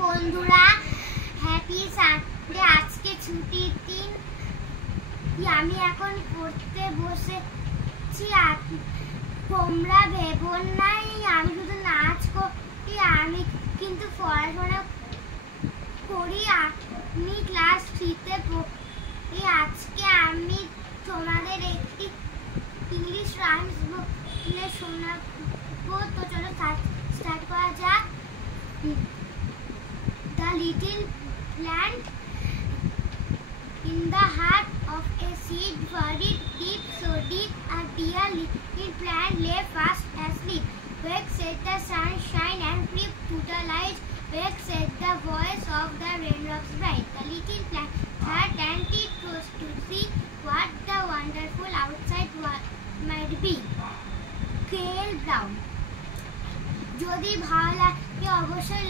বন্ধুরা, happy Sunday. আজকে ছুটির দিন, আমি এখন পড়তে বসেছি। তোমরা ভেবো না আমি শুধু নাচ করি, আমি কিন্তু পড়াশোনা করি। আমি ক্লাস 3-তে পড়ি। আজকে আমি তোমাদের একটি ইংলিশ রাইমস বলে শোনাবো। তো চলো স্টার্ট করা যাক। The little plant in the heart of a seed buried deep, so deep a dear little plant lay fast asleep. Wake said the sunshine and creep to the light. Wake said the voice of the raindrops bright. The little plant had and it was to see what the wonderful outside might be. Cale Brown. যদি ভালো লাগে অবশ্যই